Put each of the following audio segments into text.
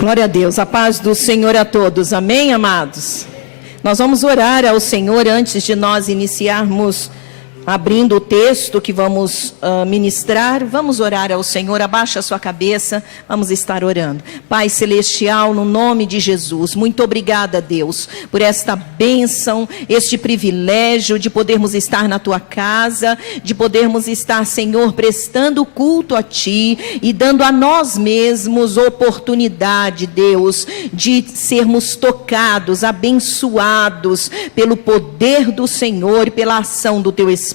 Glória a Deus, a paz do Senhor a todos, amém, amados? Nós vamos orar ao Senhor antes de nós iniciarmos, abrindo o texto que vamos ministrar. Vamos orar ao Senhor, abaixa a sua cabeça, vamos estar orando. Pai Celestial, no nome de Jesus, muito obrigada, Deus, por esta bênção, este privilégio de podermos estar na Tua casa, de podermos estar, Senhor, prestando culto a Ti e dando a nós mesmos oportunidade, Deus, de sermos tocados, abençoados pelo poder do Senhor e pela ação do Teu Espírito.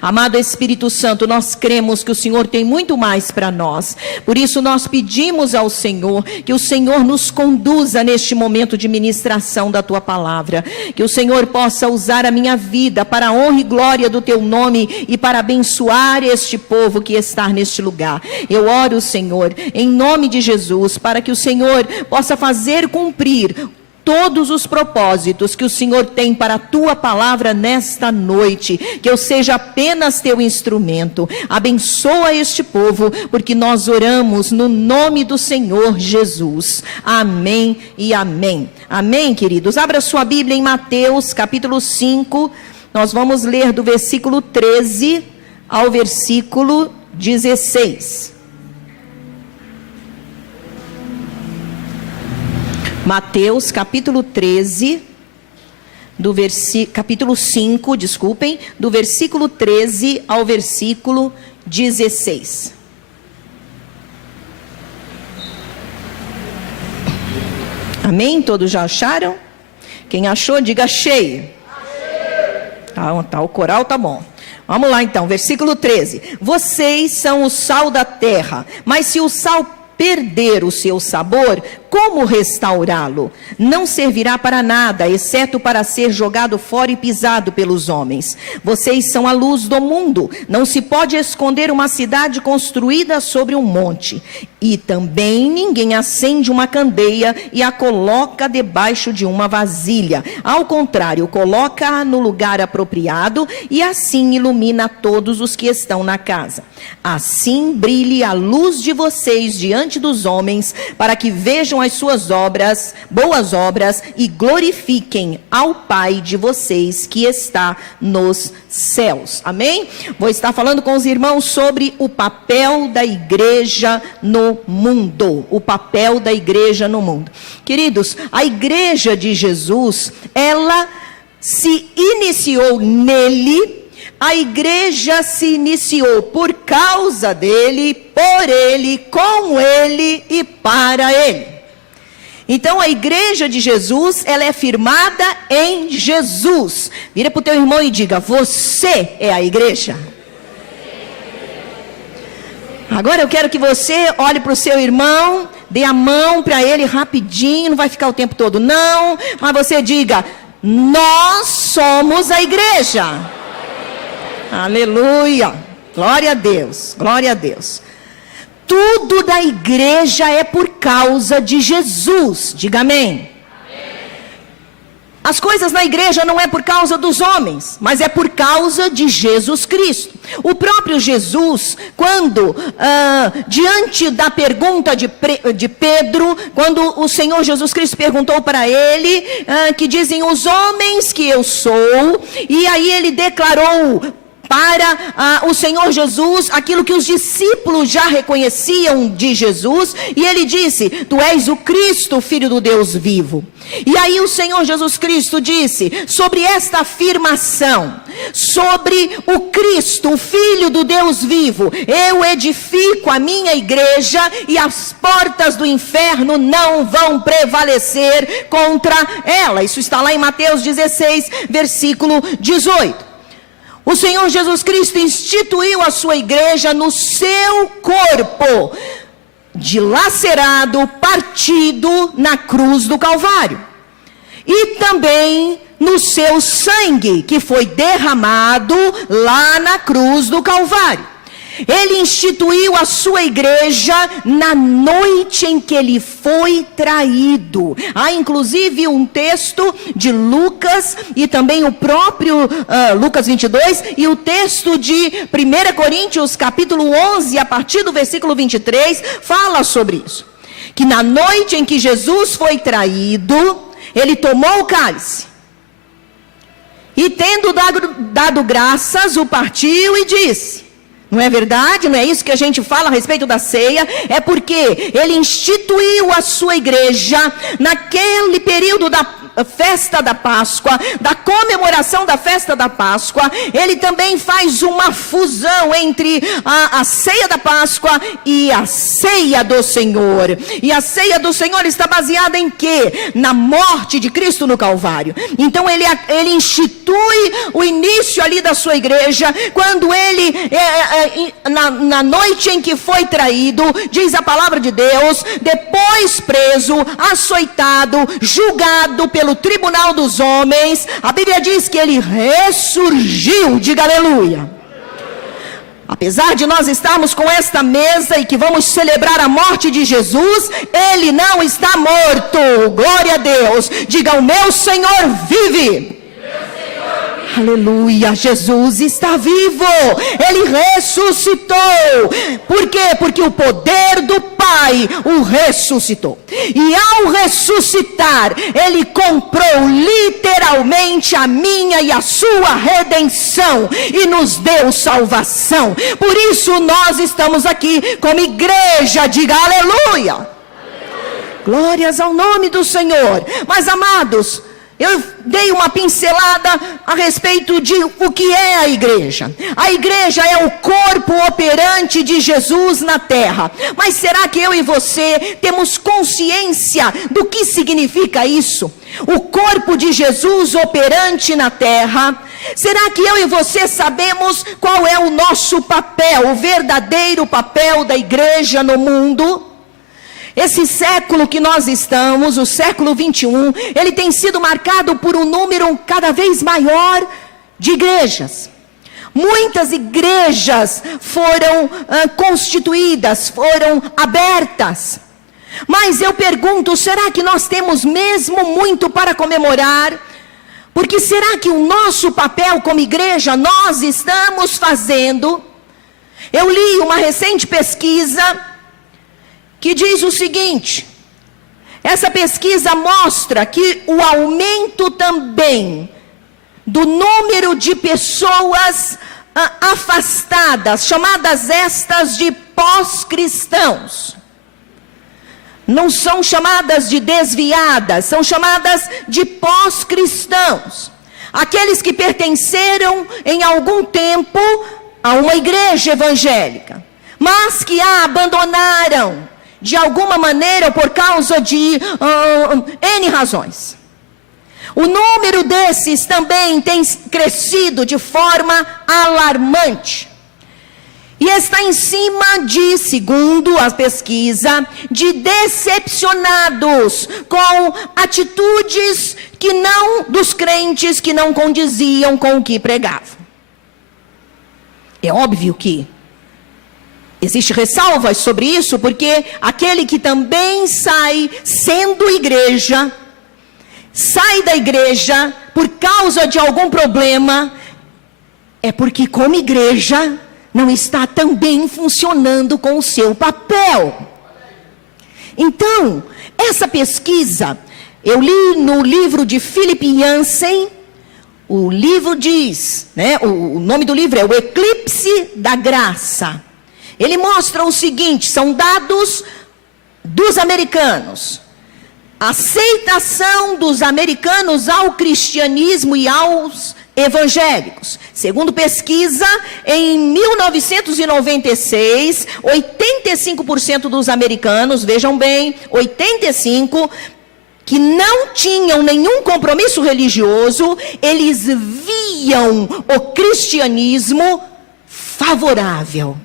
Amado Espírito Santo, nós cremos que o Senhor tem muito mais para nós. Por isso nós pedimos ao Senhor que o Senhor nos conduza neste momento de ministração da Tua palavra. Que o Senhor possa usar a minha vida para a honra e glória do Teu nome e para abençoar este povo que está neste lugar. Eu oro, Senhor, em nome de Jesus, para que o Senhor possa fazer cumprir todos os propósitos que o Senhor tem para a Tua palavra nesta noite, que eu seja apenas Teu instrumento. Abençoa este povo, porque nós oramos no nome do Senhor Jesus. Amém e amém. Amém, queridos? Abra sua Bíblia em Mateus, capítulo 5, nós vamos ler do versículo 13 ao versículo 16. Mateus, capítulo 13, capítulo 5, desculpem, do versículo 13 ao versículo 16. Amém? Todos já acharam? Quem achou, diga achei. Tá, o coral tá bom. Vamos lá então, versículo 13. Vocês são o sal da terra, mas se o sal perder o seu sabor, como restaurá-lo? Não servirá para nada, exceto para ser jogado fora e pisado pelos homens. Vocês são a luz do mundo. Não se pode esconder uma cidade construída sobre um monte. E também ninguém acende uma candeia e a coloca debaixo de uma vasilha. Ao contrário, coloca-a no lugar apropriado e assim ilumina todos os que estão na casa. Assim brilhe a luz de vocês diante dos homens, para que vejam as suas obras, boas obras, e glorifiquem ao Pai de vocês que está nos céus. Amém? Vou estar falando com os irmãos sobre o papel da igreja no mundo. O papel da igreja no mundo. Queridos, a igreja de Jesus, ela se iniciou nele. A igreja se iniciou por causa dele, por ele, com ele e para ele. Então a igreja de Jesus, ela é firmada em Jesus. Vira para o teu irmão e diga: você é a igreja. Agora eu quero que você olhe para o seu irmão, dê a mão para ele rapidinho, não vai ficar o tempo todo não, mas você diga: nós somos a igreja. Aleluia, glória a Deus, glória a Deus. Tudo da igreja é por causa de Jesus, diga amém. As coisas na igreja não é por causa dos homens, mas é por causa de Jesus Cristo. O próprio Jesus, quando, diante da pergunta de Pedro, quando o Senhor Jesus Cristo perguntou para ele, que dizem os homens que eu sou, e aí ele declarou para o Senhor Jesus aquilo que os discípulos já reconheciam de Jesus, e ele disse: tu és o Cristo, Filho do Deus vivo. E aí o Senhor Jesus Cristo disse sobre esta afirmação, sobre o Cristo, o Filho do Deus vivo: eu edifico a minha igreja e as portas do inferno não vão prevalecer contra ela. Isso está lá em Mateus 16, versículo 18. O Senhor Jesus Cristo instituiu a sua igreja no seu corpo, dilacerado, partido na cruz do Calvário. E também no seu sangue, que foi derramado lá na cruz do Calvário. Ele instituiu a sua igreja na noite em que ele foi traído. Há inclusive um texto de Lucas e também o próprio Lucas 22 e o texto de 1 Coríntios capítulo 11, a partir do versículo 23, fala sobre isso. que na noite em que Jesus foi traído, ele tomou o cálice. E tendo dado graças, o partiu e disse. Não é verdade? Não é isso que a gente fala a respeito da ceia? É porque ele instituiu a sua igreja naquele período da festa da Páscoa, da comemoração da festa da Páscoa. Ele também faz uma fusão entre a ceia da Páscoa e a ceia do Senhor. E a ceia do Senhor está baseada em quê? Na morte de Cristo no Calvário. Então ele institui o início ali da sua igreja, quando ele, na noite em que foi traído, diz a palavra de Deus, depois preso, açoitado, julgado pelo tribunal dos homens, a Bíblia diz que ele ressurgiu, diga aleluia. Apesar de nós estarmos com esta mesa e que vamos celebrar a morte de Jesus, ele não está morto, glória a Deus, diga: o meu Senhor vive. Aleluia, Jesus está vivo, ele ressuscitou. Por quê? Porque o poder do Pai o ressuscitou. E ao ressuscitar, ele comprou literalmente a minha e a sua redenção e nos deu salvação. Por isso nós estamos aqui como igreja, diga aleluia. Aleluia. Glórias ao nome do Senhor. Mas amados, eu dei uma pincelada a respeito de o que é a igreja. A igreja é o corpo operante de Jesus na terra. Mas será que eu e você temos consciência do que significa isso? O corpo de Jesus operante na terra. Será que eu e você sabemos qual é o nosso papel, o verdadeiro papel da igreja no mundo? Esse século que nós estamos, o século 21, ele tem sido marcado por um número cada vez maior de igrejas. Muitas igrejas foram constituídas, foram abertas. Mas eu pergunto, será que nós temos mesmo muito para comemorar? Porque será que o nosso papel como igreja nós estamos fazendo? Eu li uma recente pesquisa que diz o seguinte: essa pesquisa mostra que o aumento também do número de pessoas afastadas, chamadas estas de pós-cristãos, não são chamadas de desviadas, são chamadas de pós-cristãos, aqueles que pertenceram em algum tempo a uma igreja evangélica, mas que a abandonaram de alguma maneira ou por causa de N razões. O número desses também tem crescido de forma alarmante. E está em cima de, segundo a pesquisa, de decepcionados com atitudes que não, dos crentes que não condiziam com o que pregavam. É óbvio que existe ressalvas sobre isso, porque aquele que também sai sendo igreja, sai da igreja por causa de algum problema, é porque como igreja não está também funcionando com o seu papel. Então, essa pesquisa, eu li no livro de Philip Yancey. O livro diz, o nome do livro é O Eclipse da Graça. Ele mostra o seguinte, são dados dos americanos. Aceitação dos americanos ao cristianismo e aos evangélicos. Segundo pesquisa, em 1996, 85% dos americanos, vejam bem, 85%, que não tinham nenhum compromisso religioso, eles viam o cristianismo favorável.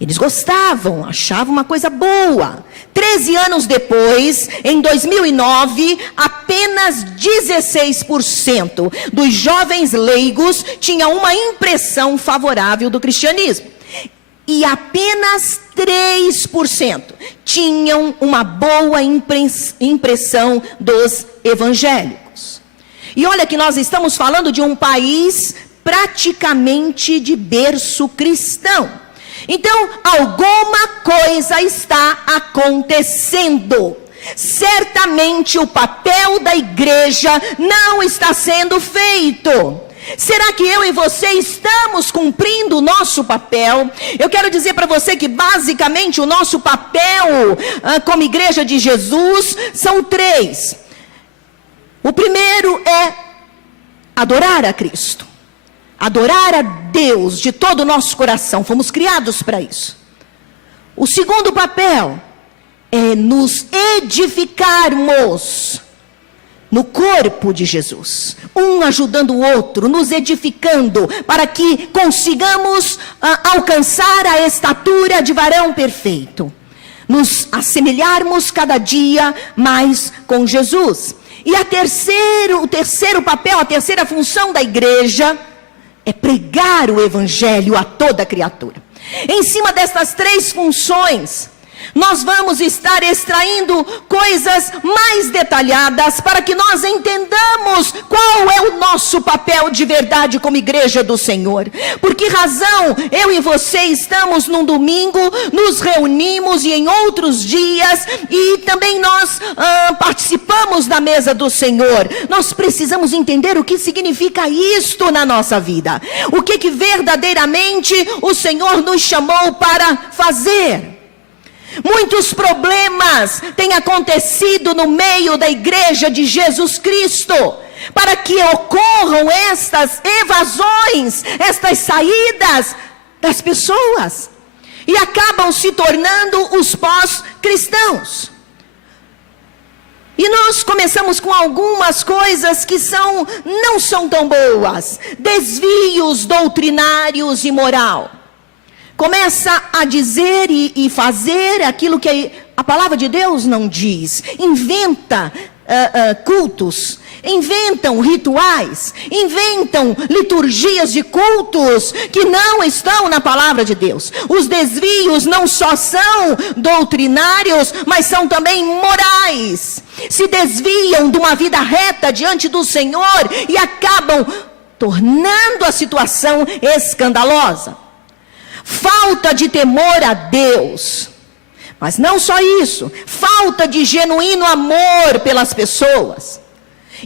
Eles gostavam, achavam uma coisa boa. 13 anos depois, em 2009, apenas 16% dos jovens leigos tinham uma impressão favorável do cristianismo. E apenas 3% tinham uma boa impressão dos evangélicos. E olha que nós estamos falando de um país praticamente de berço cristão. Então, alguma coisa está acontecendo. Certamente o papel da igreja não está sendo feito. Será que eu e você estamos cumprindo o nosso papel? Eu quero dizer para você que basicamente o nosso papel como igreja de Jesus são 3. O primeiro é adorar a Cristo. Adorar a Deus de todo o nosso coração. Fomos criados para isso. O segundo papel é nos edificarmos no corpo de Jesus, um ajudando o outro, nos edificando, para que consigamos alcançar a estatura de varão perfeito, nos assemelharmos cada dia mais com Jesus. E o terceiro papel, a terceira função da igreja é pregar o evangelho a toda criatura. Em cima destas 3 funções, nós vamos estar extraindo coisas mais detalhadas para que nós entendamos qual é o nosso papel de verdade como igreja do Senhor. Por que razão eu e você estamos num domingo, nos reunimos e em outros dias, e também nós participamos da mesa do Senhor. Nós precisamos entender o que significa isto na nossa vida. O que verdadeiramente o Senhor nos chamou para fazer. Muitos problemas têm acontecido no meio da igreja de Jesus Cristo, para que ocorram estas evasões, estas saídas das pessoas, e acabam se tornando os pós-cristãos. E nós começamos com algumas coisas que não são tão boas, desvios doutrinários e moral. Começa a dizer e fazer aquilo que a palavra de Deus não diz. Inventa cultos, inventam rituais, inventam liturgias de cultos que não estão na palavra de Deus. Os desvios não só são doutrinários, mas são também morais. Se desviam de uma vida reta diante do Senhor e acabam tornando a situação escandalosa. Falta de temor a Deus, mas não só isso, falta de genuíno amor pelas pessoas,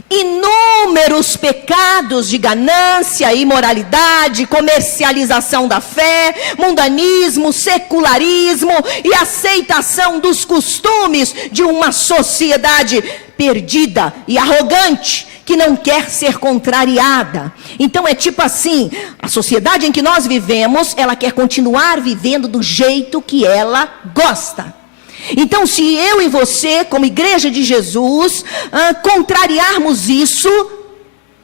inúmeros pecados de ganância, imoralidade, comercialização da fé, mundanismo, secularismo e aceitação dos costumes de uma sociedade perdida e arrogante, que não quer ser contrariada. Então é tipo assim, a sociedade em que nós vivemos, ela quer continuar vivendo do jeito que ela gosta. Então, se eu e você, como igreja de Jesus, contrariarmos isso,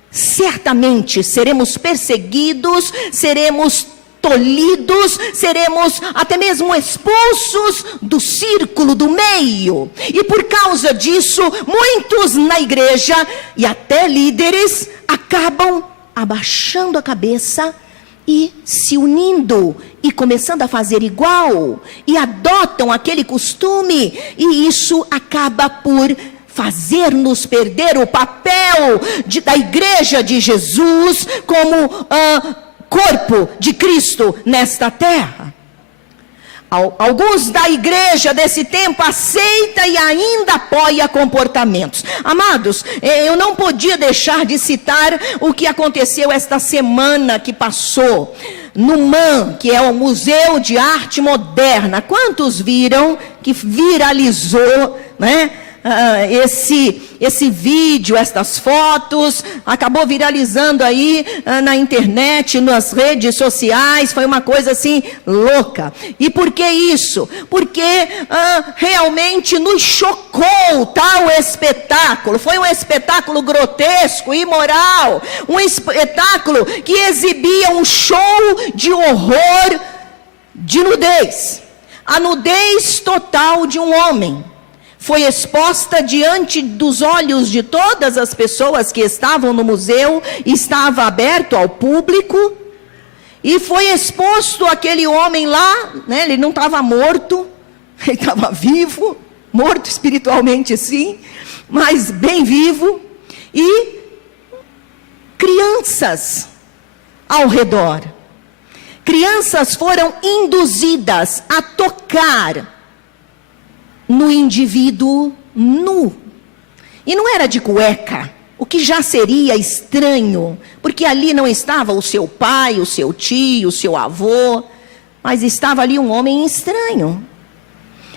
certamente seremos perseguidos, seremos tolhidos, seremos até mesmo expulsos do círculo, do meio. E por causa disso, muitos na igreja e até líderes acabam abaixando a cabeça e se unindo e começando a fazer igual, e adotam aquele costume, e isso acaba por fazer-nos perder o papel da igreja de Jesus como corpo de Cristo nesta terra. Alguns da igreja desse tempo aceita e ainda apoia comportamentos. Amados, eu não podia deixar de citar o que aconteceu esta semana que passou no MAM, que é o Museu de Arte Moderna. Quantos viram que viralizou, né? Esse vídeo, estas fotos, acabou viralizando aí na internet, nas redes sociais, foi uma coisa assim louca. E por que isso? Porque realmente nos chocou tal espetáculo. Foi um espetáculo grotesco, imoral, um espetáculo que exibia um show de horror, de nudez. A nudez total de um homem foi exposta diante dos olhos de todas as pessoas que estavam no museu, estava aberto ao público, e foi exposto aquele homem lá, né? Ele não estava morto, ele estava vivo, morto espiritualmente sim, mas bem vivo, e crianças ao redor. crianças foram induzidas a tocar no indivíduo nu. E não era de cueca, o que já seria estranho, porque ali não estava o seu pai, o seu tio, o seu avô, mas estava ali um homem estranho.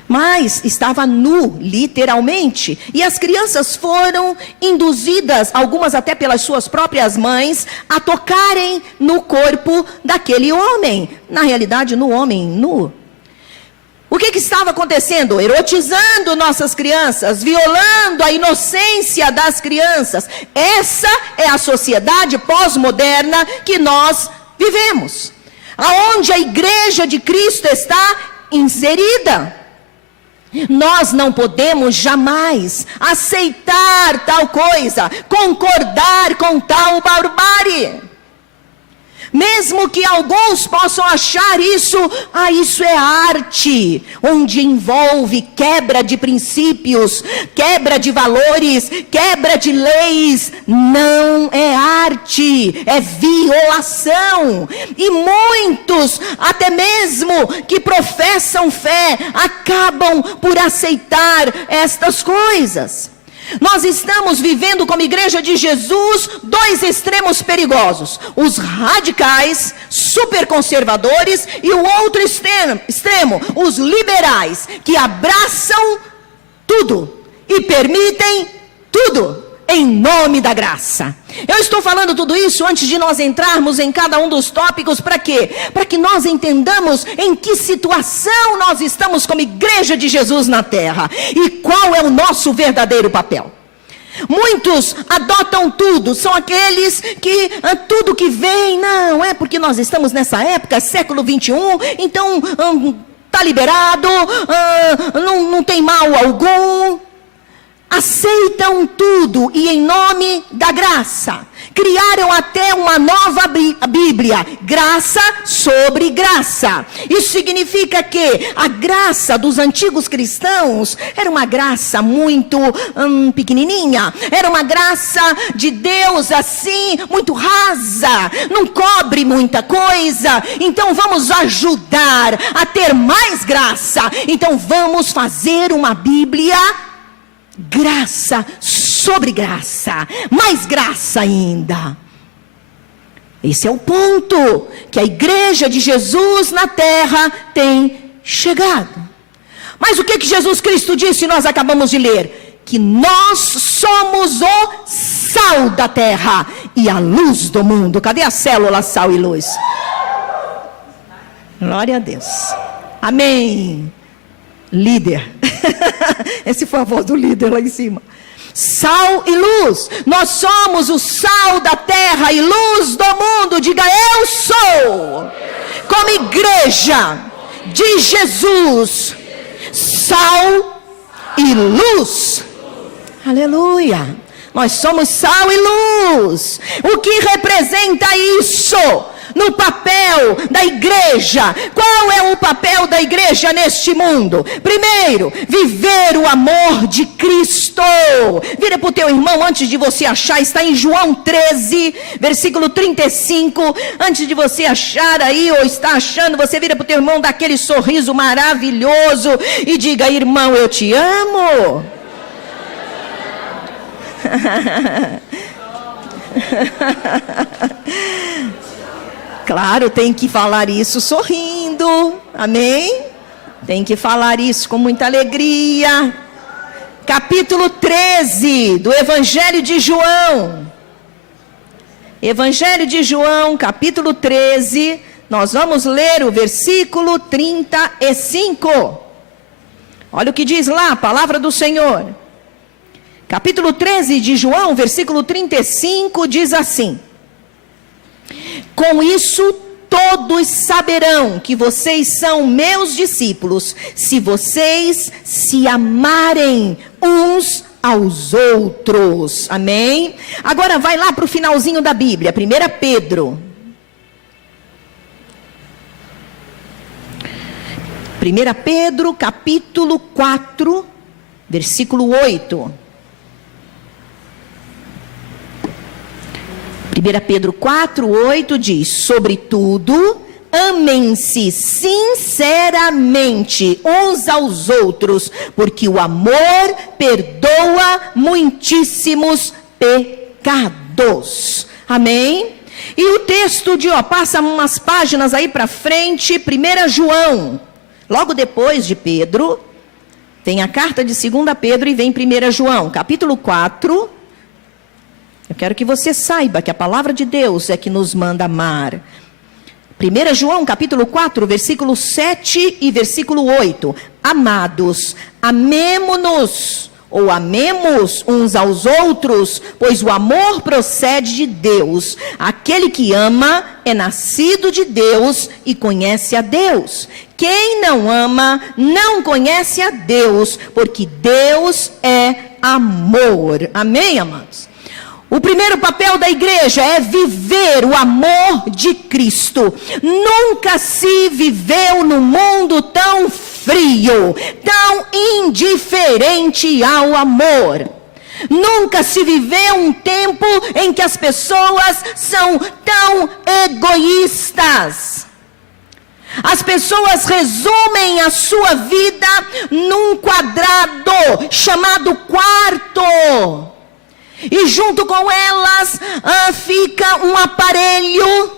Mas estava nu, literalmente. E as crianças foram induzidas, algumas até pelas suas próprias mães, a tocarem no corpo daquele homem. Na realidade, no homem nu. O que estava acontecendo? Erotizando nossas crianças, violando a inocência das crianças. Essa é a sociedade pós-moderna que nós vivemos. Aonde a igreja de Cristo está inserida. Nós não podemos jamais aceitar tal coisa, concordar com tal barbárie. Mesmo que alguns possam achar isso, isso é arte, onde envolve quebra de princípios, quebra de valores, quebra de leis. Não é arte, é violação. E muitos, até mesmo que professam fé, acabam por aceitar estas coisas. Nós estamos vivendo como igreja de Jesus dois extremos perigosos. Os radicais, super conservadores, e o outro extremo, os liberais, que abraçam tudo e permitem tudo em nome da graça. Eu estou falando tudo isso antes de nós entrarmos em cada um dos tópicos. Para quê? Para que nós entendamos em que situação nós estamos como igreja de Jesus na terra e qual é o nosso verdadeiro papel. Muitos adotam tudo, são aqueles que tudo que vem, não, é porque nós estamos nessa época, século 21, então está liberado, não tem mal algum. Aceitam tudo e em nome da graça. Criaram até uma nova Bíblia, graça sobre graça. Isso significa que a graça dos antigos cristãos era uma graça muito pequenininha. Era uma graça de Deus assim, muito rasa. Não cobre muita coisa. Então vamos ajudar a ter mais graça. Então vamos fazer uma Bíblia graça sobre graça, mais graça ainda. Esse é o ponto que a igreja de Jesus na terra tem chegado. Mas o que Jesus Cristo disse, nós acabamos de ler? Que nós somos o sal da terra e a luz do mundo. Cadê a célula sal e luz? Glória a Deus. Amém. Líder. Esse foi a voz do líder lá em cima. Sal e luz. Nós somos o sal da terra e luz do mundo. Diga, eu sou. Como igreja de Jesus, sal e luz. Aleluia. Nós somos sal e luz. O que representa isso no papel da igreja? Qual é o papel da igreja neste mundo? Primeiro, viver o amor de Cristo. Vira para o teu irmão antes de você achar, está em João 13, versículo 35. Antes de você achar aí, ou está achando, você vira para o teu irmão, dá aquele sorriso maravilhoso e diga, irmão, eu te amo. Claro, tem que falar isso sorrindo, amém? Tem que falar isso com muita alegria. Capítulo 13 do Evangelho de João. Evangelho de João, capítulo 13, nós vamos ler o versículo 35. Olha o que diz lá, a palavra do Senhor. Capítulo 13 de João, versículo 35, diz assim: com isso todos saberão que vocês são meus discípulos, se vocês se amarem uns aos outros. Amém? Agora vai lá para o finalzinho da Bíblia, 1 Pedro. 1 Pedro, capítulo 4, versículo 8. 1 Pedro 4, 8 diz: sobretudo, amem-se sinceramente uns aos outros, porque o amor perdoa muitíssimos pecados. Amém? E o texto passa umas páginas aí para frente, 1 João, logo depois de Pedro, tem a carta de 2 Pedro e vem 1 João, capítulo 4. Eu quero que você saiba que a palavra de Deus é que nos manda amar. 1 João, capítulo 4, versículo 7 e versículo 8. Amados, amemo-nos, ou amemos uns aos outros, pois o amor procede de Deus. Aquele que ama é nascido de Deus e conhece a Deus. Quem não ama não conhece a Deus, porque Deus é amor. Amém, amados? O primeiro papel da igreja é viver o amor de Cristo. Nunca se viveu no mundo tão frio, tão indiferente ao amor. Nunca se viveu um tempo em que as pessoas são tão egoístas. As pessoas resumem a sua vida num quadrado chamado quarto. E junto com elas fica um aparelho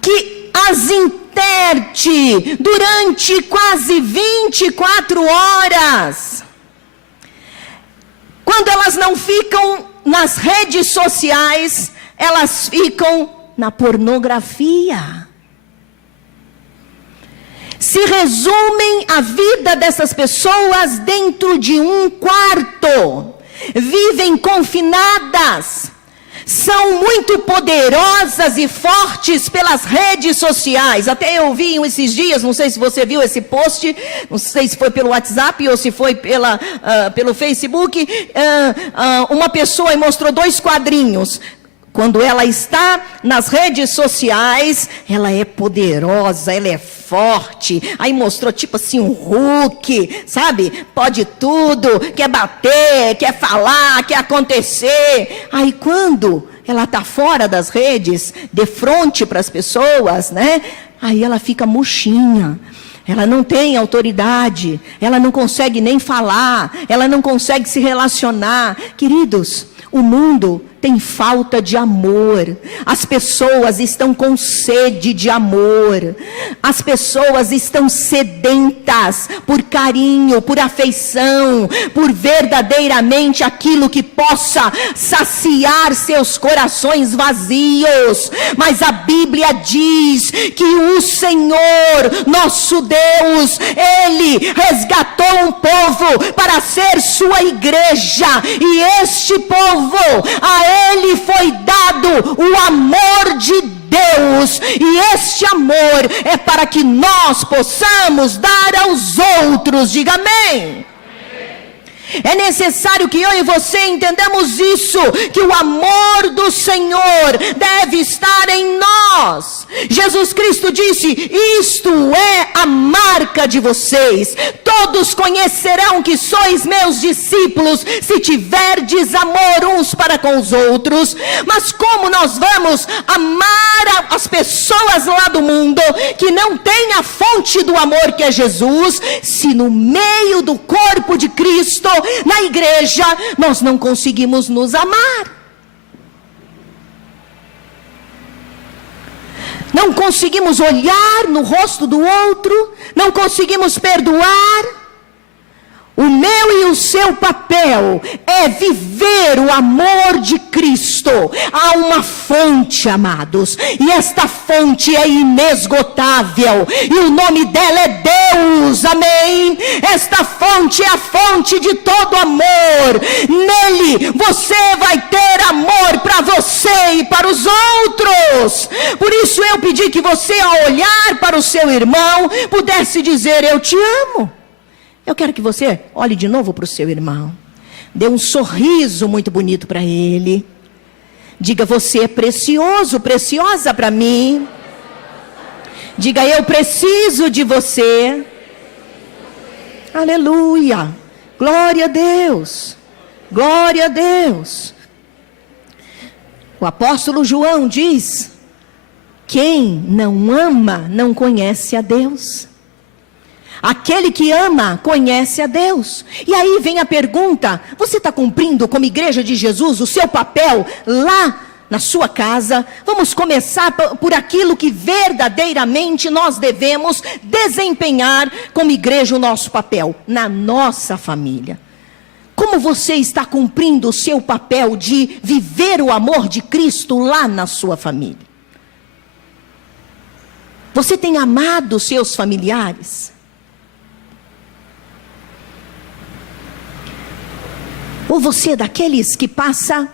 que as interte durante quase 24 horas. Quando elas não ficam nas redes sociais, elas ficam na pornografia. Se resumem a vida dessas pessoas dentro de um quarto. Vivem confinadas, são muito poderosas e fortes pelas redes sociais. Até eu vi esses dias, não sei se você viu esse post, não sei se foi pelo WhatsApp ou se foi pelo Facebook, uma pessoa mostrou 2 quadrinhos. Quando ela está nas redes sociais, ela é poderosa, ela é forte. Aí mostrou tipo assim um Hulk, sabe? Pode tudo, quer bater, quer falar, quer acontecer. Aí quando ela está fora das redes, de frente para as pessoas, né? Aí ela fica murchinha. Ela não tem autoridade, ela não consegue nem falar, ela não consegue se relacionar. Queridos, o mundo tem falta de amor. As pessoas estão com sede de amor. As pessoas estão sedentas por carinho, por afeição, por verdadeiramente aquilo que possa saciar seus corações vazios. Mas a Bíblia diz que o Senhor, nosso Deus, Ele resgatou um povo para ser sua igreja. E este povo, a Ele foi dado o amor de Deus, e este amor é para que nós possamos dar aos outros. Diga amém. É necessário que eu e você entendamos isso, que o amor do Senhor deve estar em nós. Jesus Cristo disse: isto é a marca de vocês, todos conhecerão que sois meus discípulos, se tiverdes amor uns para com os outros. Mas como nós vamos amar as pessoas lá do mundo, que não tem a fonte do amor que é Jesus, se no meio do corpo de Cristo, na igreja, nós não conseguimos nos amar? Não conseguimos olhar no rosto do outro, não conseguimos perdoar. O meu e o seu papel é viver o amor de Cristo. Há uma fonte, amados, e esta fonte é inesgotável, e o nome dela é Deus. Amém? Esta fonte é a fonte de todo amor. Nele você vai ter amor para você e para os outros. Por isso eu pedi que você, ao olhar para o seu irmão, pudesse dizer: eu te amo. Eu quero que você olhe de novo para o seu irmão. Dê um sorriso muito bonito para ele. Diga: você é precioso, preciosa para mim. Diga: eu preciso de você. Aleluia. Glória a Deus. Glória a Deus. O apóstolo João diz Quem não ama não conhece a Deus. Aquele que ama conhece a Deus. E aí vem a pergunta: você está cumprindo como igreja de Jesus o seu papel lá na sua casa? Vamos começar por aquilo que verdadeiramente nós devemos desempenhar como igreja o nosso papel, na nossa família. Como você está cumprindo o seu papel de viver o amor de Cristo lá na sua família? Você tem amado os seus familiares? Ou você é daqueles que passa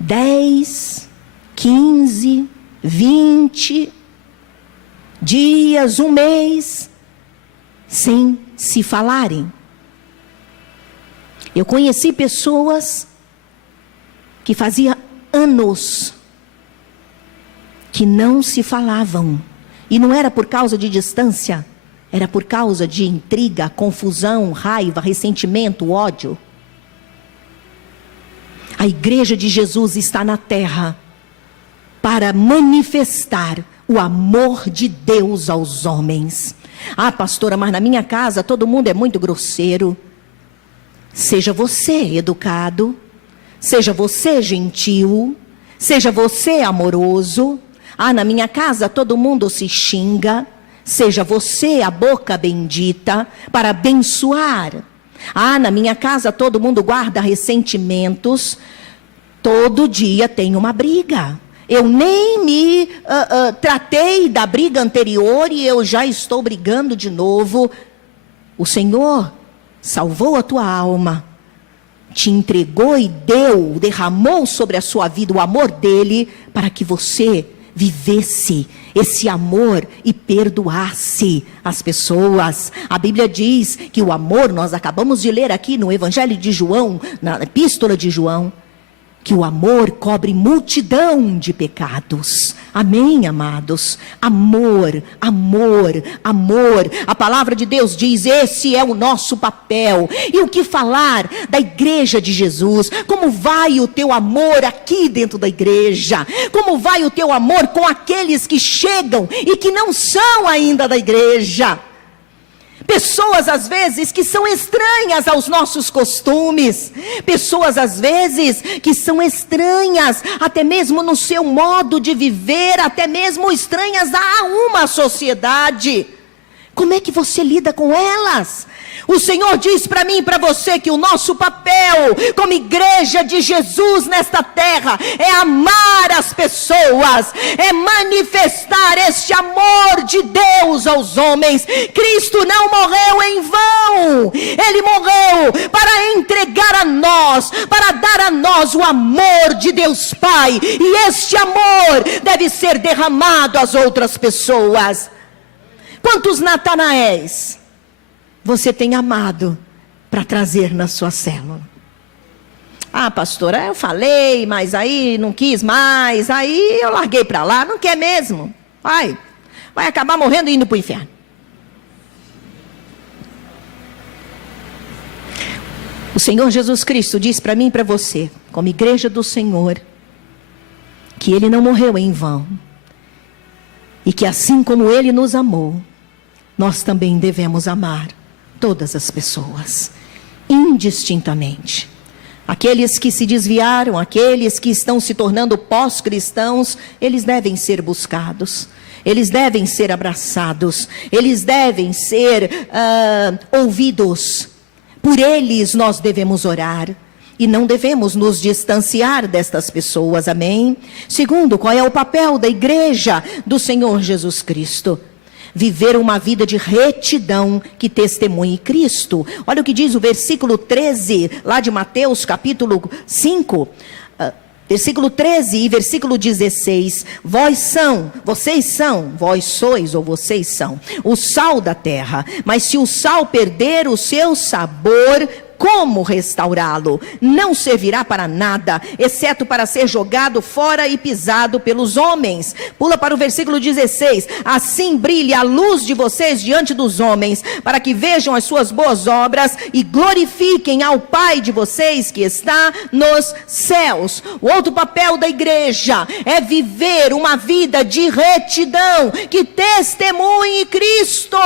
10, 15, 20 dias, um mês, sem se falarem? Eu conheci pessoas que fazia anos que não se falavam. E não era por causa de distância, era por causa de intriga, confusão, raiva, ressentimento, ódio. A igreja de Jesus está na terra para manifestar o amor de Deus aos homens. Ah, pastora, mas na minha casa todo mundo é muito grosseiro. Seja você educado, seja você gentil, seja você amoroso. Ah, na minha casa todo mundo se xinga. Seja você a boca bendita para abençoar. Ah, na minha casa todo mundo guarda ressentimentos. Todo dia tem uma briga. Eu nem me tratei da briga anterior e eu já estou brigando de novo. O Senhor salvou a tua alma, te entregou e derramou sobre a sua vida o amor dele para que você vivesse esse amor e perdoasse as pessoas. A Bíblia diz que o amor, nós acabamos de ler aqui no Evangelho de João, na Epístola de João, que o amor cobre multidão de pecados. Amém, amados? Amor, amor, amor. A palavra de Deus diz: esse é o nosso papel. E o que falar da igreja de Jesus? Como vai o teu amor aqui dentro da igreja? Como vai o teu amor com aqueles que chegam e que não são ainda da igreja? Pessoas às vezes que são estranhas aos nossos costumes. Pessoas às vezes que são estranhas até mesmo no seu modo de viver, até mesmo estranhas a uma sociedade. Como é que você lida com elas? O Senhor diz para mim e para você que o nosso papel como igreja de Jesus nesta terra é amar as pessoas, é manifestar este amor de Deus aos homens. Cristo não morreu em vão. Ele morreu para entregar a nós, para dar a nós o amor de Deus Pai. E este amor deve ser derramado às outras pessoas. Quantos Natanaéis você tem amado para trazer na sua célula? Ah, pastora, eu falei, mas aí não quis mais, aí eu larguei para lá. Não quer mesmo? Vai acabar morrendo e indo para o inferno. O Senhor Jesus Cristo diz para mim e para você, como igreja do Senhor, que Ele não morreu em vão. E que assim como Ele nos amou, nós também devemos amar todas as pessoas, indistintamente. Aqueles que se desviaram, aqueles que estão se tornando pós-cristãos, eles devem ser buscados, eles devem ser abraçados, eles devem ser ouvidos. Por eles nós devemos orar e não devemos nos distanciar destas pessoas, amém? Segundo, qual é o papel da igreja do Senhor Jesus Cristo? Viver uma vida de retidão que testemunhe Cristo. Olha o que diz o versículo 13, lá de Mateus capítulo 5, versículo 13 e versículo 16. Vocês sois ou vocês são o sal da terra. Mas se o sal perder o seu sabor, como restaurá-lo. Não servirá para nada, exceto para ser jogado fora e pisado pelos homens. Pula para o versículo 16. Assim brilhe a luz de vocês diante dos homens, para que vejam as suas boas obras e glorifiquem ao Pai de vocês que está nos céus. O outro papel da igreja é viver uma vida de retidão, que testemunhe Cristo.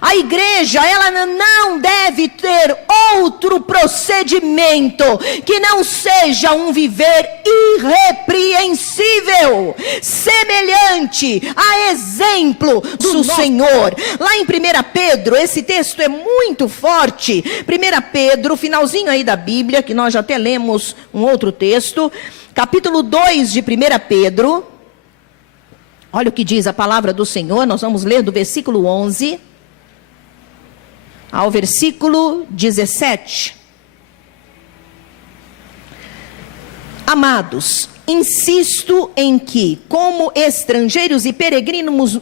A igreja, ela não deve ter outro procedimento que não seja um viver irrepreensível, semelhante a exemplo do Senhor. Lá em 1 Pedro, esse texto é muito forte. 1 Pedro, finalzinho aí da Bíblia, que nós já até lemos um outro texto, capítulo 2 de 1 Pedro. Olha o que diz a palavra do Senhor. Nós vamos ler do versículo 11 ao versículo 17. Amados, insisto em que, como estrangeiros e peregrinos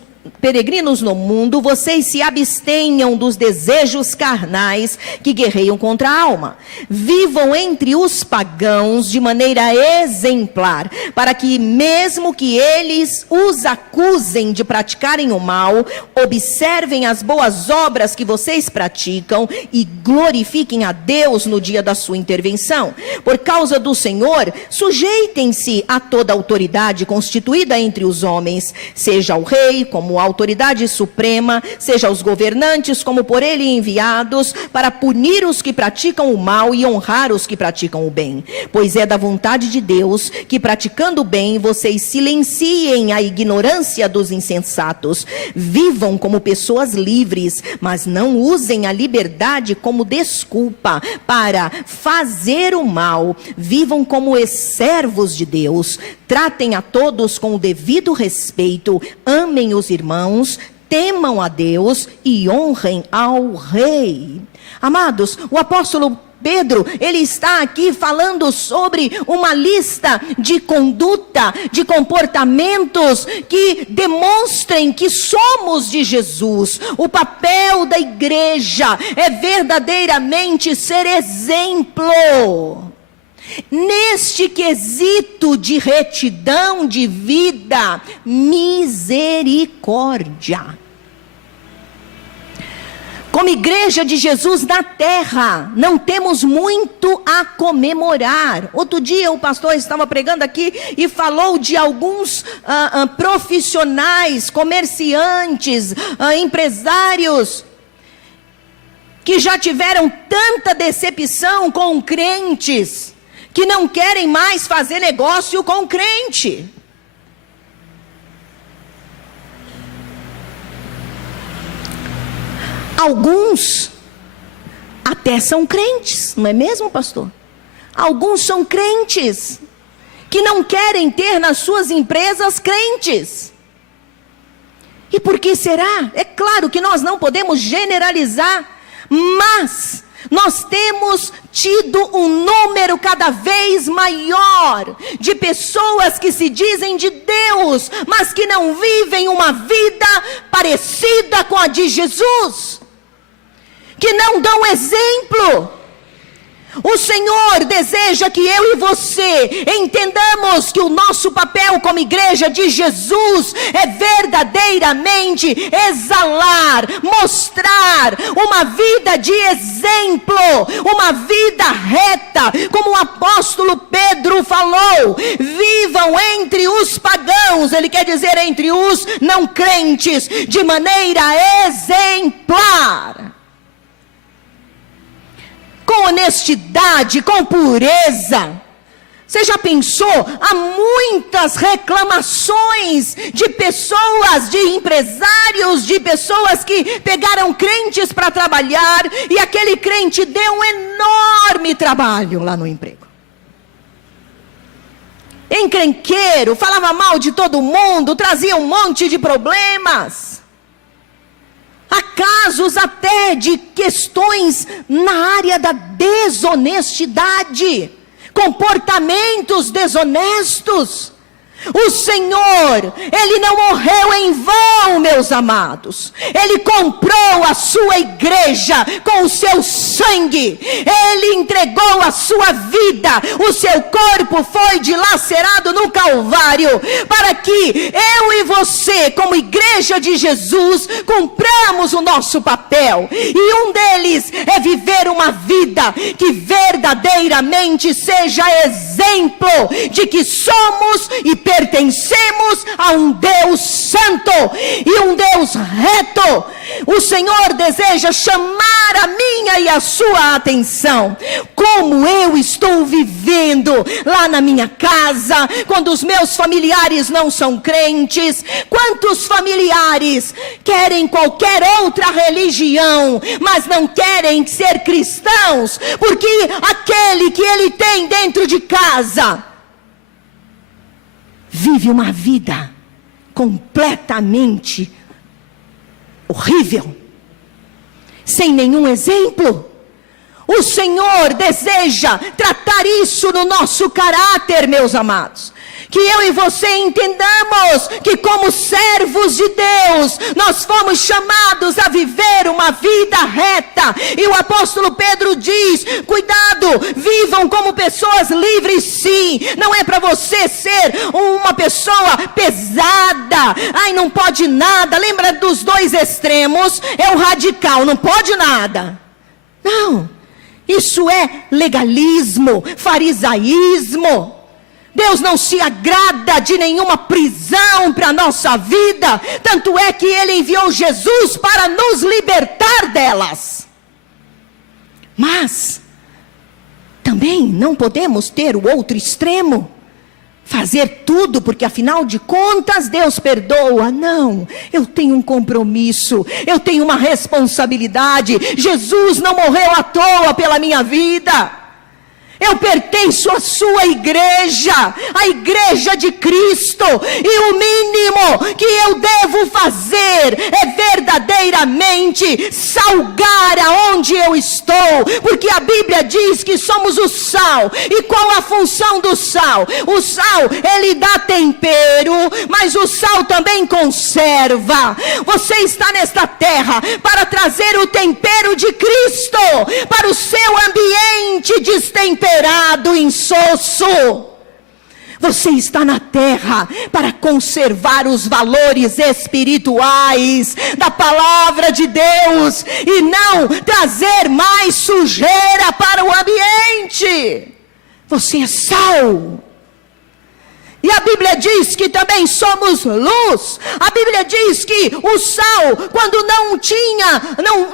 no mundo, vocês se abstenham dos desejos carnais que guerreiam contra a alma. Vivam entre os pagãos de maneira exemplar, para que, mesmo que eles os acusem de praticarem o mal, observem as boas obras que vocês praticam e glorifiquem a Deus no dia da sua intervenção. Por causa do Senhor, sujeitem-se a toda autoridade constituída entre os homens, seja o rei como a autoridade suprema, seja os governantes como por ele enviados, para punir os que praticam o mal e honrar os que praticam o bem. Pois é da vontade de Deus que, praticando o bem, vocês silenciem a ignorância dos insensatos. Vivam como pessoas livres, mas não usem a liberdade como desculpa para fazer o mal. Vivam como servos de Deus. Tratem a todos com o devido respeito, amem os irmãos, temam a Deus e honrem ao Rei. Amados, o apóstolo Pedro, ele está aqui falando sobre uma lista de conduta, de comportamentos que demonstrem que somos de Jesus. O papel da igreja é verdadeiramente ser exemplo. Neste quesito de retidão de vida, misericórdia. Como igreja de Jesus na terra, não temos muito a comemorar. Outro dia o pastor estava pregando aqui e falou de alguns profissionais, comerciantes, empresários, que já tiveram tanta decepção com crentes, que não querem mais fazer negócio com crente. Alguns até são crentes, não é mesmo, pastor? Alguns são crentes que não querem ter nas suas empresas crentes. E por que será? É claro que nós não podemos generalizar, mas nós temos tido um número cada vez maior de pessoas que se dizem de Deus, mas que não vivem uma vida parecida com a de Jesus, que não dão exemplo. O Senhor deseja que eu e você entendamos que o nosso papel como igreja de Jesus é verdadeiramente exalar, mostrar uma vida de exemplo, uma vida reta, como o apóstolo Pedro falou. Vivam entre os pagãos, ele quer dizer entre os não crentes, de maneira exemplar, com honestidade, com pureza. Você já pensou? Há muitas reclamações de pessoas, de empresários, de pessoas que pegaram crentes para trabalhar e aquele crente deu um enorme trabalho lá no emprego. Encrenqueiro, falava mal de todo mundo, trazia um monte de problemas. Há casos até de questões na área da desonestidade, comportamentos desonestos. O Senhor, Ele não morreu em vão, meus amados. Ele comprou a sua igreja com o seu sangue. Ele entregou a sua vida. O seu corpo foi dilacerado no Calvário, para que eu e você, como igreja de Jesus, cumpramos o nosso papel. E um deles é viver uma vida que verdadeiramente seja exemplo de que somos e pertencemos a um Deus santo e um Deus reto. O Senhor deseja chamar a minha e a sua atenção. Como eu estou vivendo lá na minha casa, quando os meus familiares não são crentes. Quantos familiares querem qualquer outra religião, mas não querem ser cristãos, porque aquele que ele tem dentro de casa vive uma vida completamente horrível, sem nenhum exemplo. O Senhor deseja tratar isso no nosso caráter, meus amados. Que eu e você entendamos que como servos de Deus, nós fomos chamados a viver uma vida reta. E o apóstolo Pedro diz, cuidado, vivam como pessoas livres sim. Não é para você ser uma pessoa pesada. Ai, não pode nada. Lembra dos dois extremos? É o radical, não pode nada. Não, isso é legalismo, farisaísmo. Deus não se agrada de nenhuma prisão para a nossa vida. Tanto é que Ele enviou Jesus para nos libertar delas. Mas também não podemos ter o outro extremo. Fazer tudo porque afinal de contas Deus perdoa. Não, eu tenho um compromisso, eu tenho uma responsabilidade. Jesus não morreu à toa pela minha vida. Eu pertenço à sua igreja, a igreja de Cristo, e o mínimo que eu devo fazer é verdadeiramente salgar aonde eu estou, porque a Bíblia diz que somos o sal. E qual a função do sal? O sal, ele dá tempero, mas o sal também conserva. Você está nesta terra para trazer o tempero de Cristo para o seu ambiente destemperado, insosso. Você está na terra para conservar os valores espirituais da palavra de Deus e não trazer mais sujeira para o ambiente. Você é sal. E a Bíblia diz que também somos luz. A Bíblia diz que o sal, quando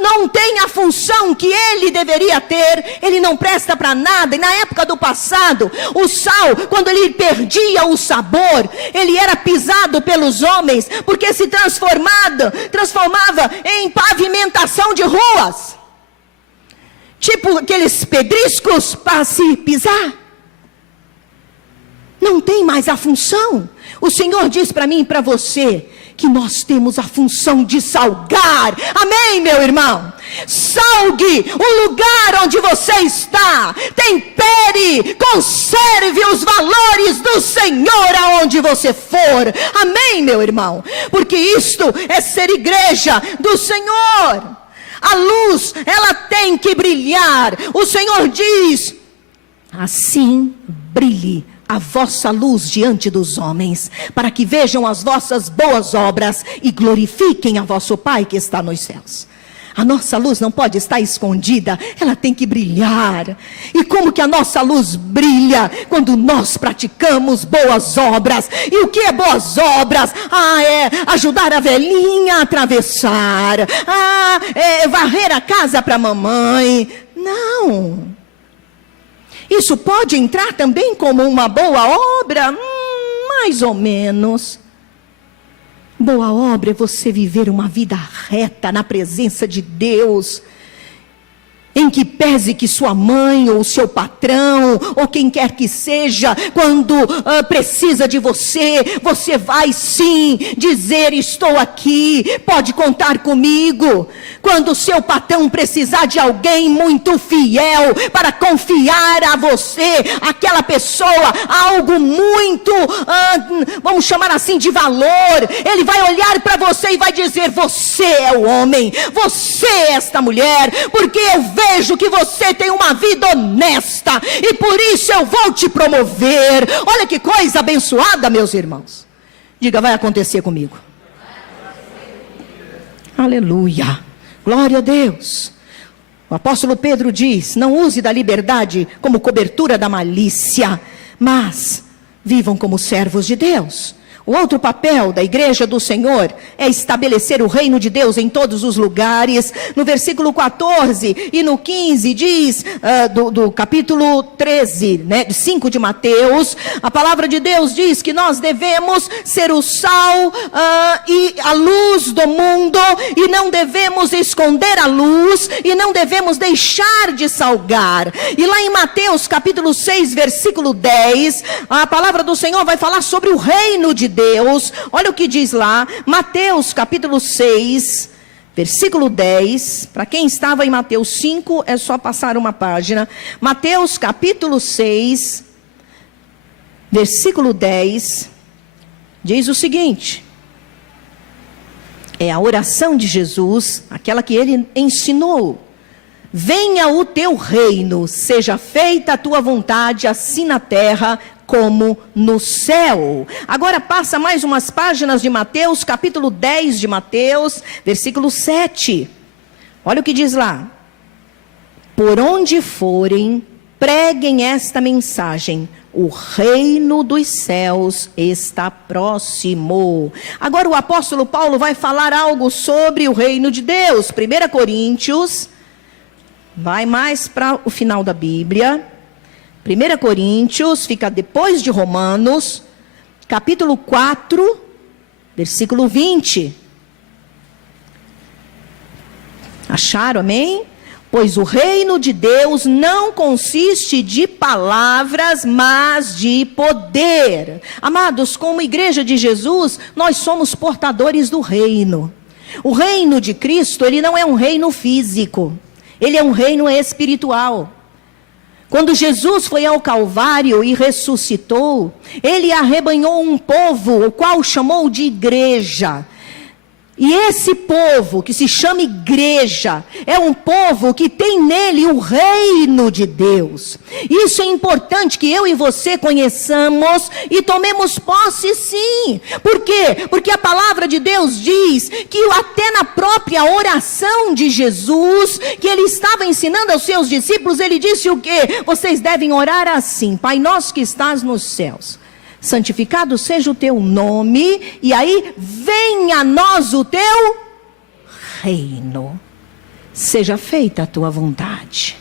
não tem a função que ele deveria ter, ele não presta para nada. E na época do passado, o sal, quando ele perdia o sabor, ele era pisado pelos homens, porque se transformava em pavimentação de ruas. Tipo aqueles pedriscos para se pisar. Não tem mais a função. O Senhor diz para mim e para você que nós temos a função de salgar. Amém, meu irmão? Salgue o lugar onde você está. Tempere, conserve os valores do Senhor aonde você for. Amém, meu irmão? Porque isto é ser igreja do Senhor. A luz, ela tem que brilhar. O Senhor diz, assim brilhe a vossa luz diante dos homens, para que vejam as vossas boas obras e glorifiquem a vosso Pai que está nos céus. A nossa luz não pode estar escondida, ela tem que brilhar. E como que a nossa luz brilha? Quando nós praticamos boas obras. E o que é boas obras? É ajudar a velhinha a atravessar. É varrer a casa para a mamãe. Não. Isso pode entrar também como uma boa obra? Mais ou menos. Boa obra é você viver uma vida reta na presença de Deus, em que pese que sua mãe ou seu patrão ou quem quer que seja, quando precisa de você, você vai sim dizer: estou aqui, pode contar comigo. Quando seu patrão precisar de alguém muito fiel para confiar a você, aquela pessoa, algo muito, vamos chamar assim, de valor, ele vai olhar para você e vai dizer: você é o homem, você é esta mulher, porque eu vejo que você tem uma vida honesta, e por isso eu vou te promover. Olha que coisa abençoada, meus irmãos. Diga: vai acontecer comigo. Aleluia, glória a Deus. O apóstolo Pedro diz: não use da liberdade como cobertura da malícia, mas vivam como servos de Deus. O outro papel da igreja do Senhor é estabelecer o reino de Deus em todos os lugares. No versículo 14 e no 15 diz, do capítulo 13, 5 de Mateus, a palavra de Deus diz que nós devemos ser o sal e a luz do mundo, e não devemos esconder a luz, e não devemos deixar de salgar. E lá em Mateus capítulo 6, versículo 10, a palavra do Senhor vai falar sobre o reino de Deus. Olha o que diz lá, Mateus capítulo 6, versículo 10. Para quem estava em Mateus 5, é só passar uma página. Mateus capítulo 6, versículo 10, diz o seguinte: é a oração de Jesus, aquela que ele ensinou: venha o teu reino, seja feita a tua vontade, assim na terra como no céu. Agora passa mais umas páginas de Mateus, capítulo 10 de Mateus, versículo 7. Olha o que diz lá: por onde forem, preguem esta mensagem: o reino dos céus está próximo. Agora o apóstolo Paulo vai falar algo sobre o reino de Deus. 1 Coríntios, vai mais para o final da Bíblia. 1 Coríntios, fica depois de Romanos, capítulo 4, versículo 20. Acharam, amém? Pois o reino de Deus não consiste de palavras, mas de poder. Amados, como igreja de Jesus, nós somos portadores do reino. O reino de Cristo, ele não é um reino físico, ele é um reino espiritual. Quando Jesus foi ao Calvário e ressuscitou, ele arrebanhou um povo, o qual chamou de igreja. E esse povo, que se chama igreja, é um povo que tem nele o reino de Deus. Isso é importante que eu e você conheçamos e tomemos posse, sim. Por quê? Porque a palavra de Deus diz que até na própria oração de Jesus, que ele estava ensinando aos seus discípulos, ele disse o quê? Vocês devem orar assim: Pai nosso que estás nos céus, santificado seja o teu nome, e aí, venha a nós o teu reino, seja feita a tua vontade.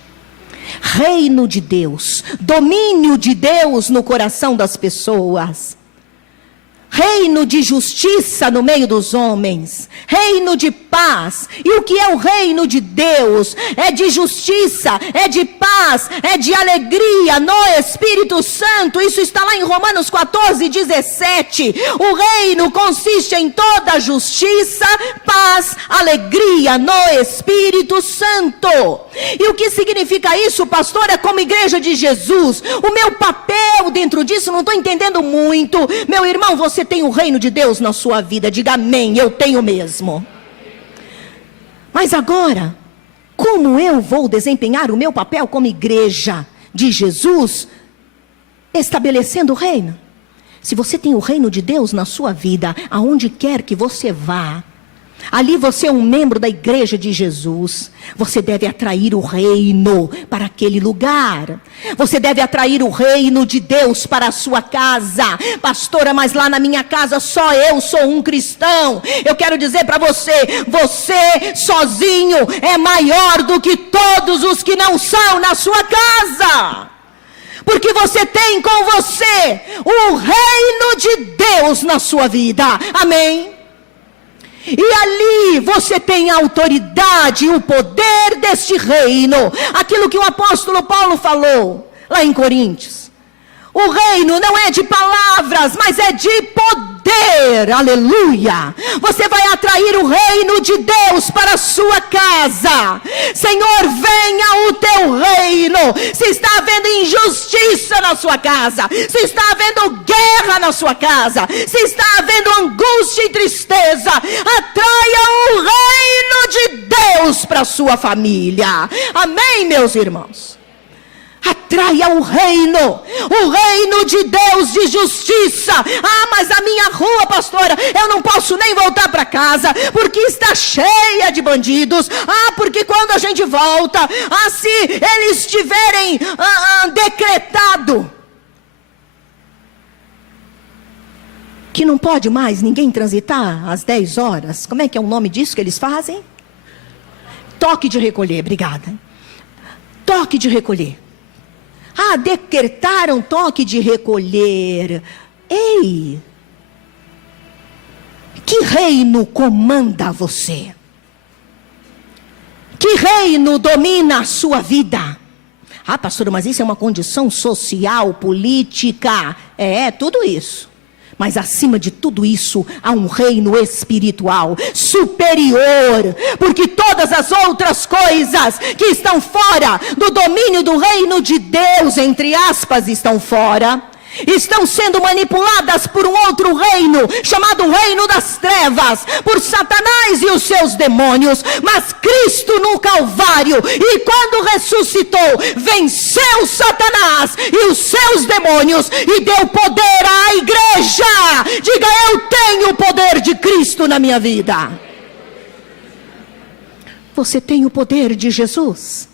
Reino de Deus, domínio de Deus no coração das pessoas. Reino de justiça no meio dos homens, reino de paz. E o que é o reino de Deus? É de justiça, é de paz, é de alegria no Espírito Santo. Isso está lá em Romanos 14, 17. O reino consiste em toda justiça, paz, alegria no Espírito Santo. E o que significa isso, pastor? É como igreja de Jesus. O meu papel dentro disso, não estou entendendo muito. Meu irmão, você tem o reino de Deus na sua vida, diga amém, eu tenho mesmo. Mas agora, como eu vou desempenhar o meu papel como igreja de Jesus, estabelecendo o reino? Se você tem o reino de Deus na sua vida, aonde quer que você vá, ali você é um membro da igreja de Jesus, você deve atrair o reino para aquele lugar. Você deve atrair o reino de Deus para a sua casa. Pastora, mas lá na minha casa só eu sou um cristão. Eu quero dizer para você, você sozinho é maior do que todos os que não são na sua casa. Porque você tem com você o reino de Deus na sua vida. Amém? E ali você tem a autoridade e o poder deste reino. Aquilo que o apóstolo Paulo falou lá em Coríntios. O reino não é de palavras, mas é de poder, aleluia. Você vai atrair o reino de Deus para a sua casa. Senhor, venha o teu reino. Se está havendo injustiça na sua casa, se está havendo guerra na sua casa, se está havendo angústia e tristeza, atraia o reino de Deus para a sua família. Amém, meus irmãos? Atraia o reino de Deus de justiça. Ah, mas a minha rua, pastora, eu não posso nem voltar para casa, porque está cheia de bandidos. Ah, porque quando a gente volta, se eles tiverem decretado que não pode mais ninguém transitar às 10 horas, como é que é o nome disso que eles fazem? Toque de recolher, obrigada. Toque de recolher. Decretaram toque de recolher. Ei! Que reino comanda você? Que reino domina a sua vida? Pastor, mas isso é uma condição social, política. É tudo isso. Mas acima de tudo isso, há um reino espiritual superior, porque todas as outras coisas que estão fora do domínio do reino de Deus, entre aspas, estão sendo manipuladas por um outro reino, chamado reino das trevas, por Satanás e os seus demônios. Mas Cristo no Calvário, e quando ressuscitou, venceu Satanás e os seus demônios, e deu poder à igreja. Diga: eu tenho o poder de Cristo na minha vida. Você tem o poder de Jesus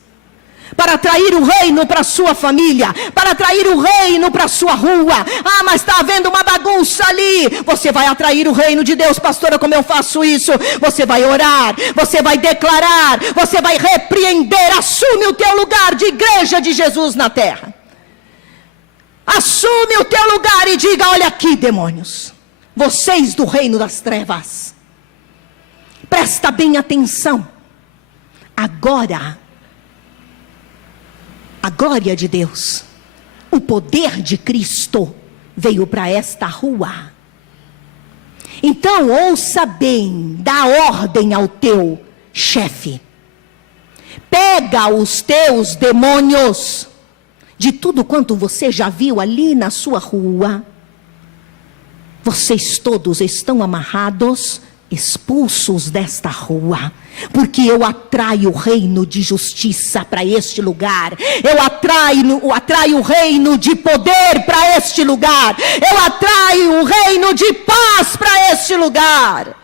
para atrair o reino para a sua família, para atrair o reino para a sua rua. Mas está havendo uma bagunça ali. Você vai atrair o reino de Deus. Pastora, como eu faço isso? Você vai orar, você vai declarar, você vai repreender. Assume o teu lugar de igreja de Jesus na terra. Assume o teu lugar e diga: olha aqui, demônios, vocês do reino das trevas, presta bem atenção. Agora, a glória de Deus, o poder de Cristo veio para esta rua. Então ouça bem, dá ordem ao teu chefe. Pega os teus demônios, de tudo quanto você já viu ali na sua rua. Vocês todos estão amarrados, expulsos desta rua, porque eu atraio o reino de justiça para este lugar. Eu atraio o reino de poder para este lugar. Eu atraio o reino de paz para este lugar.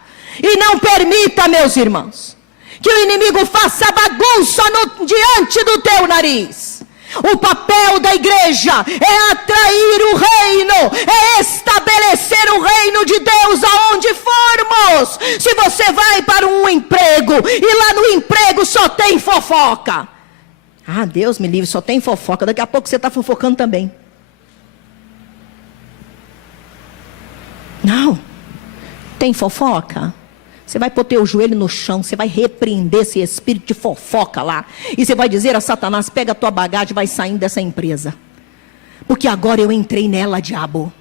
E não permita, meus irmãos, que o inimigo faça bagunça diante do teu nariz. O papel da igreja é atrair o reino, é estabelecer o reino de Deus aonde formos. Se você vai para um emprego e lá no emprego só tem fofoca, Deus me livre, só tem fofoca. Daqui a pouco você está fofocando também. Não, tem fofoca. Você vai pôr teu joelho no chão, você vai repreender esse espírito de fofoca lá. E você vai dizer a Satanás: pega a tua bagagem e vai saindo dessa empresa. Porque agora eu entrei nela, diabo.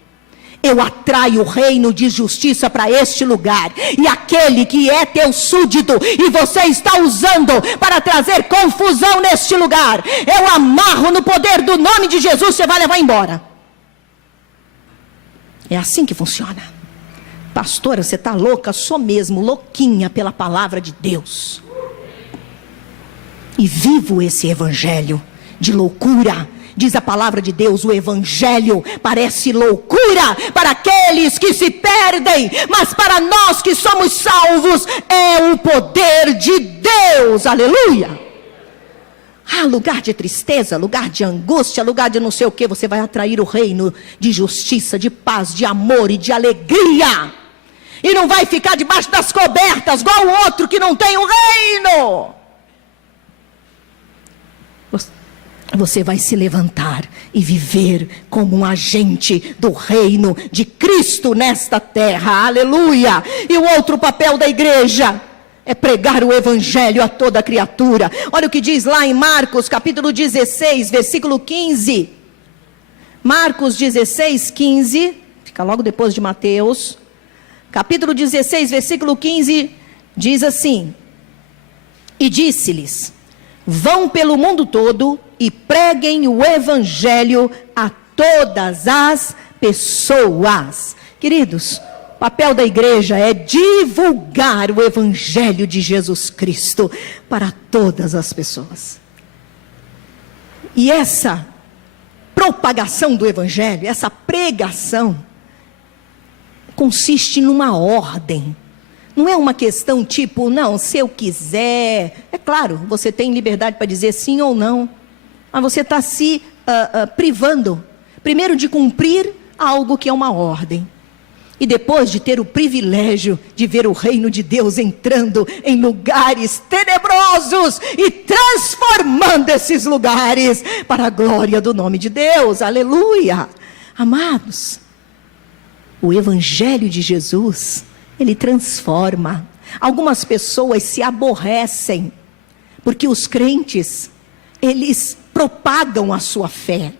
Eu atraio o reino de justiça para este lugar. E aquele que é teu súdito e você está usando para trazer confusão neste lugar, eu amarro no poder do nome de Jesus, você vai levar embora. É assim que funciona. Pastora, você está louca? Sou mesmo louquinha pela palavra de Deus. E vivo esse evangelho de loucura. Diz a palavra de Deus: o evangelho parece loucura para aqueles que se perdem, mas para nós que somos salvos é o poder de Deus. Aleluia. Lugar de tristeza, lugar de angústia, lugar de não sei o que, você vai atrair o reino de justiça, de paz, de amor e de alegria. E não vai ficar debaixo das cobertas, igual o outro que não tem o reino. você vai se levantar e viver como um agente do reino de Cristo nesta terra. Aleluia! E o outro papel da igreja é pregar o evangelho a toda criatura. Olha o que diz lá em Marcos, capítulo 16, versículo 15. Marcos 16, 15, fica logo depois de Mateus. Capítulo 16, versículo 15, diz assim: e disse-lhes: vão pelo mundo todo e preguem o evangelho a todas as pessoas. Queridos, o papel da igreja é divulgar o evangelho de Jesus Cristo para todas as pessoas. E essa propagação do evangelho, essa pregação, consiste numa ordem. Não é uma questão tipo, não, se eu quiser. É claro, você tem liberdade para dizer sim ou não. Mas você está se privando, primeiro, de cumprir algo que é uma ordem. E depois de ter o privilégio de ver o reino de Deus entrando em lugares tenebrosos e transformando esses lugares para a glória do nome de Deus. Aleluia! Amados, o evangelho de Jesus, ele transforma. Algumas pessoas se aborrecem porque os crentes, eles propagam a sua fé.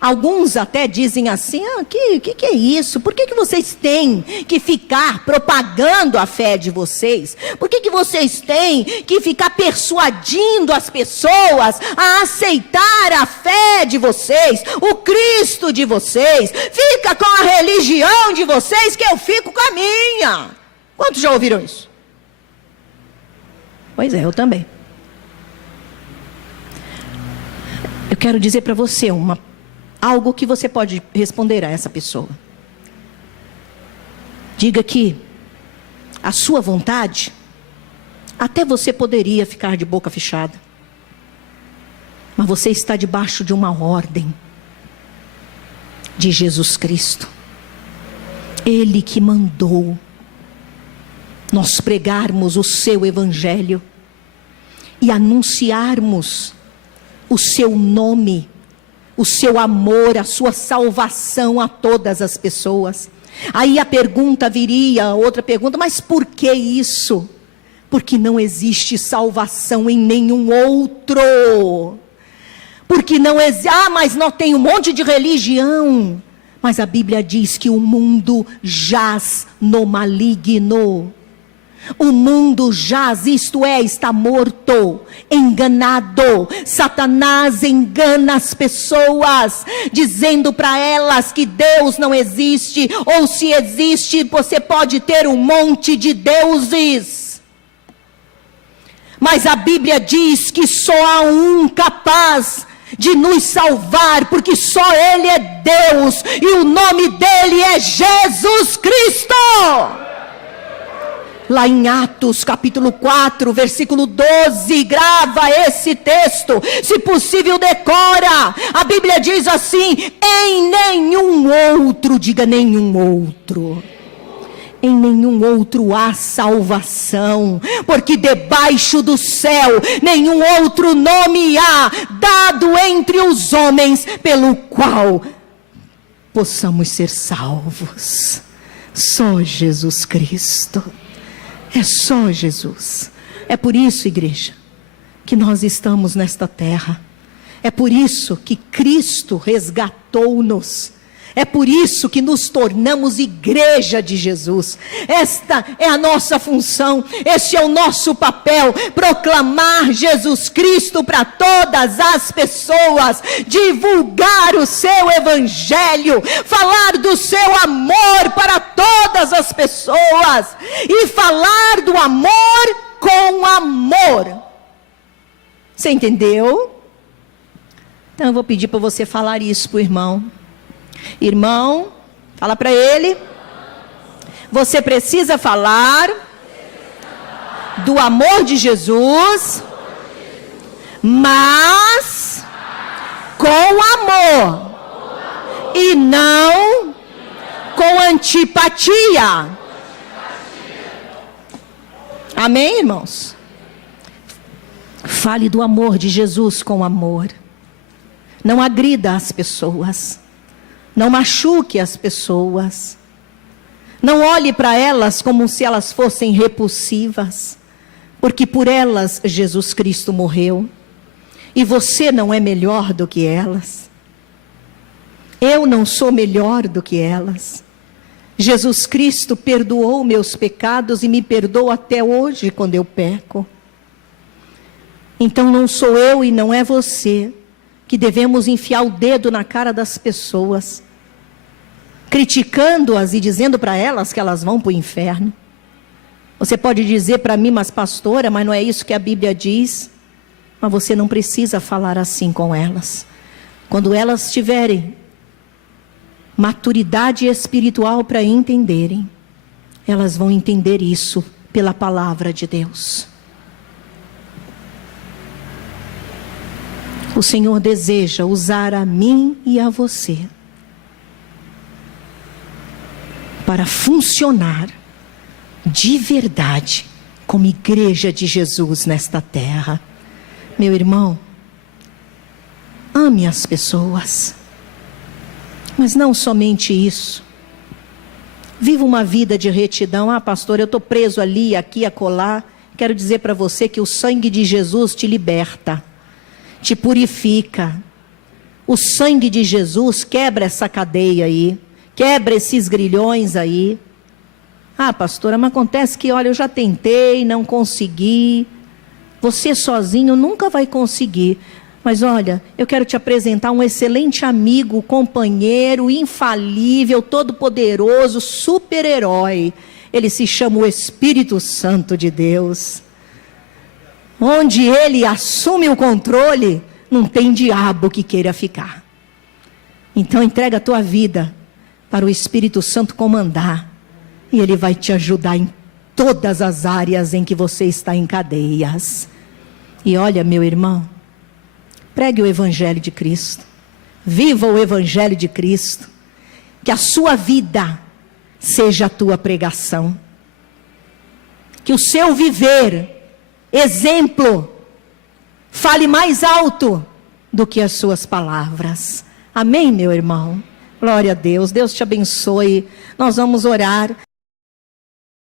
Alguns até dizem assim: que é isso? Por que vocês têm que ficar propagando a fé de vocês? Por que vocês têm que ficar persuadindo as pessoas a aceitar a fé de vocês, o Cristo de vocês? Fica com a religião de vocês que eu fico com a minha. Quantos já ouviram isso? Pois é, eu também. Eu quero dizer para você algo que você pode responder a essa pessoa. Diga que a sua vontade, até você poderia ficar de boca fechada, mas você está debaixo de uma ordem de Jesus Cristo. Ele que mandou nós pregarmos o seu evangelho e anunciarmos o seu nome, o seu amor, a sua salvação a todas as pessoas. Aí a pergunta viria, outra pergunta: mas por que isso? Porque não existe salvação em nenhum outro. Porque não existe, mas não tem um monte de religião. Mas a Bíblia diz que o mundo jaz no maligno. O mundo jaz, isto é, está morto, enganado. Satanás engana as pessoas, dizendo para elas que Deus não existe, ou se existe, você pode ter um monte de deuses. Mas a Bíblia diz que só há um capaz de nos salvar, porque só Ele é Deus, e o nome dEle é Jesus Cristo. Lá em Atos capítulo 4, versículo 12, grava esse texto, se possível decora. A Bíblia diz assim: em nenhum outro, diga nenhum outro, em nenhum outro há salvação, porque debaixo do céu nenhum outro nome há dado entre os homens pelo qual possamos ser salvos. Só Jesus Cristo. É só Jesus. É por isso, igreja, que nós estamos nesta terra. É por isso que Cristo resgatou-nos. É por isso que nos tornamos igreja de Jesus. Esta é a nossa função, este é o nosso papel, proclamar Jesus Cristo para todas as pessoas, divulgar o seu evangelho, falar do seu amor para todas as pessoas, e falar do amor com amor. Você entendeu? Então eu vou pedir para você falar isso para o irmão. Irmão, fala para ele: você precisa falar do amor de Jesus, mas com amor, e não com antipatia. Amém, irmãos? Fale do amor de Jesus com amor. Não agrida as pessoas. Não machuque as pessoas. Não olhe para elas como se elas fossem repulsivas. Porque por elas Jesus Cristo morreu. E você não é melhor do que elas. Eu não sou melhor do que elas. Jesus Cristo perdoou meus pecados e me perdoa até hoje quando eu peco. Então não sou eu e não é você que devemos enfiar o dedo na cara das pessoas, criticando-as e dizendo para elas que elas vão para o inferno. Você pode dizer para mim, mas pastora, mas não é isso que a Bíblia diz. Mas você não precisa falar assim com elas. Quando elas tiverem maturidade espiritual para entenderem, elas vão entender isso pela palavra de Deus. O Senhor deseja usar a mim e a você para funcionar de verdade como igreja de Jesus nesta terra. Meu irmão, ame as pessoas, mas não somente isso. Viva uma vida de retidão. Ah, pastor, eu estou preso ali, aqui, acolá. Quero dizer para você que o sangue de Jesus te liberta, te purifica. O sangue de Jesus quebra essa cadeia aí, quebra esses grilhões aí. Ah, pastora, mas acontece que, olha, eu já tentei, não consegui. Você sozinho nunca vai conseguir. Mas olha, eu quero te apresentar um excelente amigo, companheiro, infalível, todo-poderoso, super-herói. Ele se chama o Espírito Santo de Deus. Onde ele assume o controle, não tem diabo que queira ficar. Então entrega a tua vida para o Espírito Santo comandar. E ele vai te ajudar em todas as áreas em que você está em cadeias. E olha, meu irmão, pregue o Evangelho de Cristo. Viva o Evangelho de Cristo. Que a sua vida seja a tua pregação. Que o seu viver, exemplo, fale mais alto do que as suas palavras. Amém, meu irmão? Glória a Deus. Deus te abençoe. Nós vamos orar.